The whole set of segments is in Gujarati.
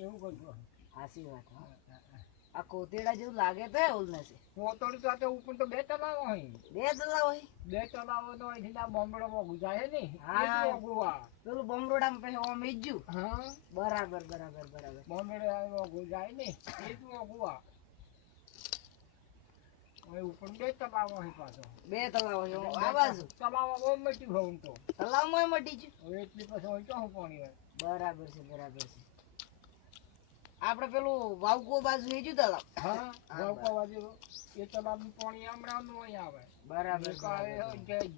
એવું કરજો. સાચી વાત. આ કોતેડા જેવું લાગે તો ઓલને છે. કોતડી સાથે ઉપર તો 2 તલાવ હોય. 2 તલાવ હોય. 2 તલાવો તો અહીંથી ના બોમ્બડોમાં ગુજાય ને. હા. એટલું ગુવા. પેલું બોમરોડામાં પછી ઓમ ઈજ્જુ. હા. બરાબર. બોમ્બડે આવ્યો ગુજાય ને. એટલું ગુવા. હવે ઉપર 2 તલાવ હોય પાછો. 2 તલાવ હોય. આ બાજુ તલાવ બહુ મટી ભરું તો. તલાવમાં મટી ગયું. હવે એટલી પછી હોય તો હું પાણી હોય. બરાબર છે. આપણે પેલું વાવકો બાજુ હેજુ તલાવ. હા. વાવકો બાજુ એ તલાવનું પાણી આમરાનું હોય આવે. બરાબર.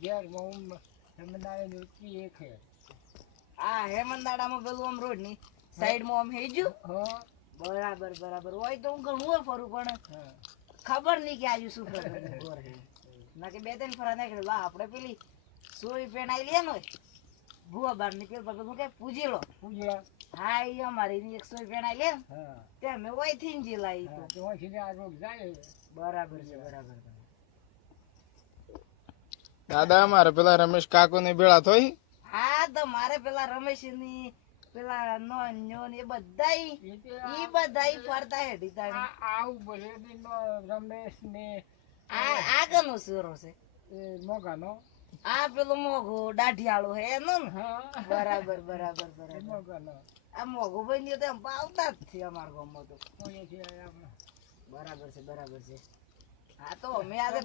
ઘેર હું હેમંદાળે નોકી એક હે. આ હેમંદાડામાં પેલું આમ રોડ ની સાઈડમાં આમ હેજુ. હા. બરાબર. હોય તો હું ઘણું ફરું પણ ખબર નહીં કે આજુ શું કરે. ના કે 2-3 ફરા નાખી લા આપણે પેલી સોરી પેન આઈ લે ને ભૂવા બાર ની પેલ પર કે પૂજી લો. હા ઈ અમારી 100 પેન આઈ લે. હા. તે મે ઓય થીન જી લાઈ તો. તો ઓય થી આ રોગ જાય. બરાબર. દાદા અમારે પેલા રમેશ કાકો ની ભેળા થઈ. હા તો મારે પેલા રમેશ ની પેલા નો ને બધાય ફરતા હે ડીતાણી. આવું ભલે રમેશ ને આ કનો સુરો છે એ મોગાનો. આ પેલો મોગો દાઢિયાળો હે એનો ને. હા. બરાબર. મોગાનો. આ મોગો ભાઈ ની તો એમ પાવતા જ છે અમાર ગામમાં તો. ઓય થી આપણે. બરાબર છે. હા તો અમે આજે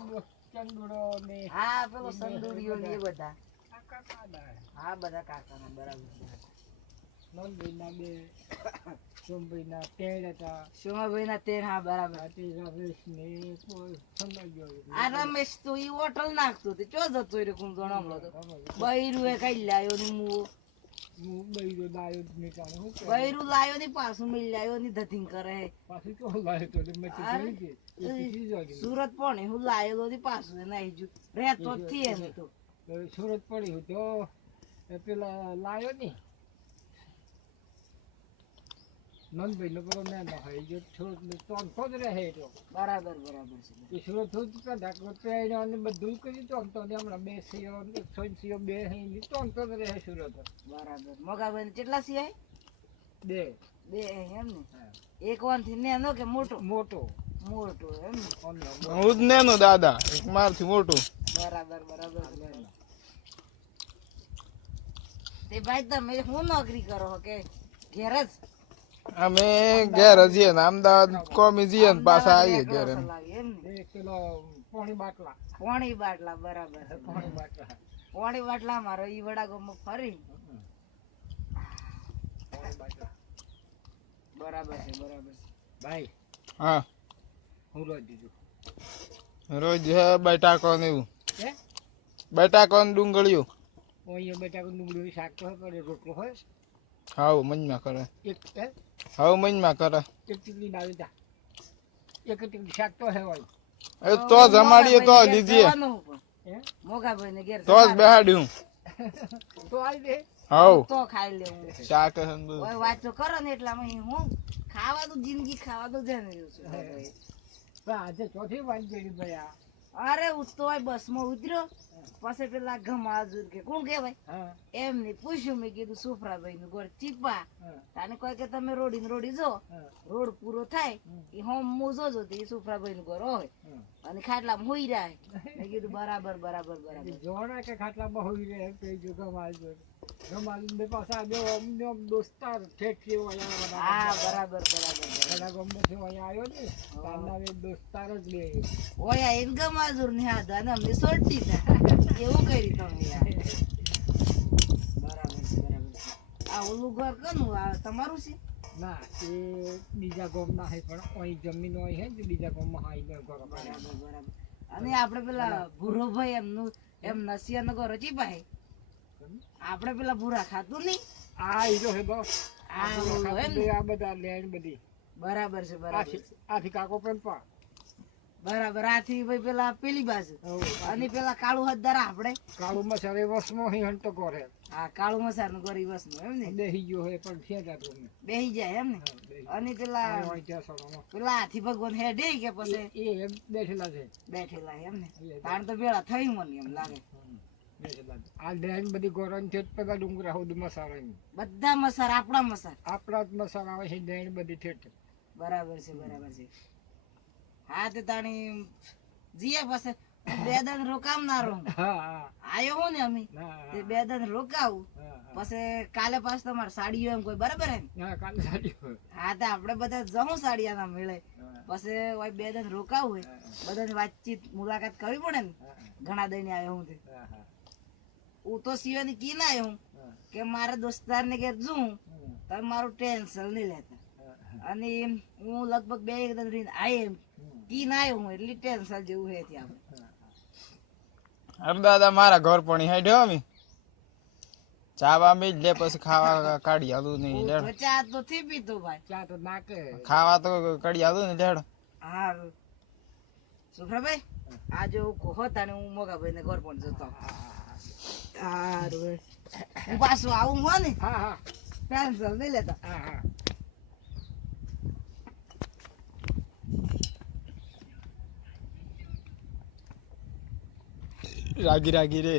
ચંદુડો ને હા પેલો સંદુડીઓ ને એ બધા. કાકા. હા બધા કાકાના. બરાબર. નંદભાઈના 2 સોમભાઈના 3 હતા. સોમાભાઈના 3. હા બરાબર. રમેશ ને કોઈ સમજ ગયો. આ રમેશ તો ઈ હોટલ નાખતો તો ચો જતો રે કોણ ગણમલો તો બૈરું એ કઈ લાયો ને મુ બૈરું લાયો ને કાણે હું બૈરું લાયો ને પાછું મિલ લાયો ને ધતિંગ કરે પાછું તો લાયો તો મેં કીધું સુરત પણ હું લાયો ને પાછું નાઈ જુ રેતો થી એમ તો સુરત પડી તો પેલા લાયો ને નંદભાઈ નો પેલો ના હોય જો થોડું તો જ રહે તો. બરાબર છે. સુરત થોડું તો ડાકરો પેણ્યો ને બધું કરી તો હમણાં 2 સીઓ 100 2 હઈ તો જ રહે સુરત. બરાબર. મગાભાઈ કેટલા સિવાય? 2 એમ ને. એક વાન થી નેનો કે મોટો એમ ને. હું જ નેનો દાદા, એક મારથી મોટું. બરાબર. તે ભાઈ તમે શું નોકરી કરો કે ઘેર જ? અમે ઘેર જઈએ ને અમદાવાદ કોમી જઈએ ને પાછા આવીએ ઘેર. પાણી બાટલા. બરાબર. પાણી બાટલા મારો ઈ વડા ગામમાં ફરી. બરાબર છે. ભાઈ હા હું રોજ દીધું રોજ બટાકો ને એવું. બટાકો ને ડુંગળીઓ. બટાકો ડુંગળી શાક તો કરે રોટલો હોય. હાવ મનમાં કરે. એક મનમાં કરે. એક ટીકડી ડાળી દા. એક ટીકડી શાક તો હે હોય. એ તો જમાડીએ તો લીજીએ. મોગાભાઈ ને ઘેર તો જ બેહાડ્યું. તો આવી દે. હાવ તો ખાઈ લેવું. શાક ઓય વાત તો કરો ને એટલામાં હું ખાવા તો જિંદગી ખાવા તો જાને આજે ચોથી વાંચી ગઈ ભાઈ. અરે ઉતોય બસમાં ઉતર્યો પછી પેલા ગમાજુર કે કોણ કેવાય એમને પૂછ્યું. મેં કીધું સુફરાભાઈ નું ઘર ચીપા. તાને કોઈ કે તમે રોડી જો રોડ પૂરો થાય એ હોમ મુ જોજો તે સુફરાભાઈ નું ઘર હોય અને ખાટલામાં હોઈ રહ્યા. મેં કીધું બરાબર. જોડા કે ખાટલામાં હોઈ રહ્યા કઈ ગમાજુર બે પાછા દોસ્તાર ઠેઠ હા બરાબર. આવ્યો ને તારના દોસ્તાર જ લે ઓયા એન ગમાજુર ને હા દાને અમને સોટી એવું કરી તમે યાર. બરાબર. આ ઓલું ઘર કનું આ તમારું છે? ના એ બીજા ગામ ના હે પણ અહીં જમીન હોય હે બીજા ગામ માં હાઈ ઘર. બરાબર. અને આપડે પેલા ભૂરોભાઈ એમનું એમ નસિયા ઘર ચીપા હે. આપડે પેલા ભૂરા ખાતું નહી. હીરો હે બસ. આ બધા લેન્ડ બધી. બરાબર છે. આથી કાકો પેમ્પા. બરાબર. આથી ભાઈ પેલા પેલી બાજુ અને પેલા કાળુ હદદાર આપણે કાળુ મસારે વસમો હી હંતો કરે. હા કાળુ મસાર નું ગરી વસમો એમ ને. બેહી ગયો હે પણ ફેટા તો બેહી જાય એમ ને. અને પેલા હાથી ભગવાન હેડે કે પછી એ બેઠેલા છે. એમ ને. તાણ તો ભેળા થઈ મને એમ લાગે. આ ડેન બધી ગોરણ છે બધા ડુંગરા સુધી મસાલા નહીં. બધા મસાર આપણા મસાર. આપણા જ મસાલા આવે છે ડેન બધી ઠેઠ. બરાબર છે બરાબર છે. હા તે તાણી જીએ પાસે બે દન રોકામનારો હા હા આયો હું ને અમે હા, તે બે દન રોકાવું હા, હા. પછી કાલે પાછ તમારે સાડીઓ એમ કોઈ બરાબર હે ને? હા કાલે સારી હોય. હા તો આપણે બધા જવું સાડિયાના મેળે હા, પછી ઓય બે દન રોકાવું હોય બધાની વાતચીત મુલાકાત કરવી પડે ને. હા, ઘણા દઈને આવ્યો હું તે હા, હા, હું તો સિયોની કી ના આવ્યો હું હા, કે મારા દોસ્તાર ને ઘેર જઉં હમ, તમે મારું ટેન્શન નહીં લેતા. હા, અને એમ હું લગભગ બે એક દન રહીને આય એમ હમ, કી ના આવ્યો હું એટલી ટેન્શન જેવું હે ત્યાં આપણે. અરે દાદા મારા ઘર પણ હેડ્યો અમે ચા બા મીજ લે પછી ખાવા કાઢી આવું નહીં હું લેડ તો ચા તો થી પીતો ભાઈ. ચા તો નાકે. ખાવા તો કાઢી આવું ને લેડ હા સુફરાભાઈ આજે હું કહો તાને હું મોગાભાઈ ને ઘર પણ જતો. હારું હું પાછું આવું હો ને હા હા ટેન્શન નહીં લેતા. હા હા રાગી રાગી રે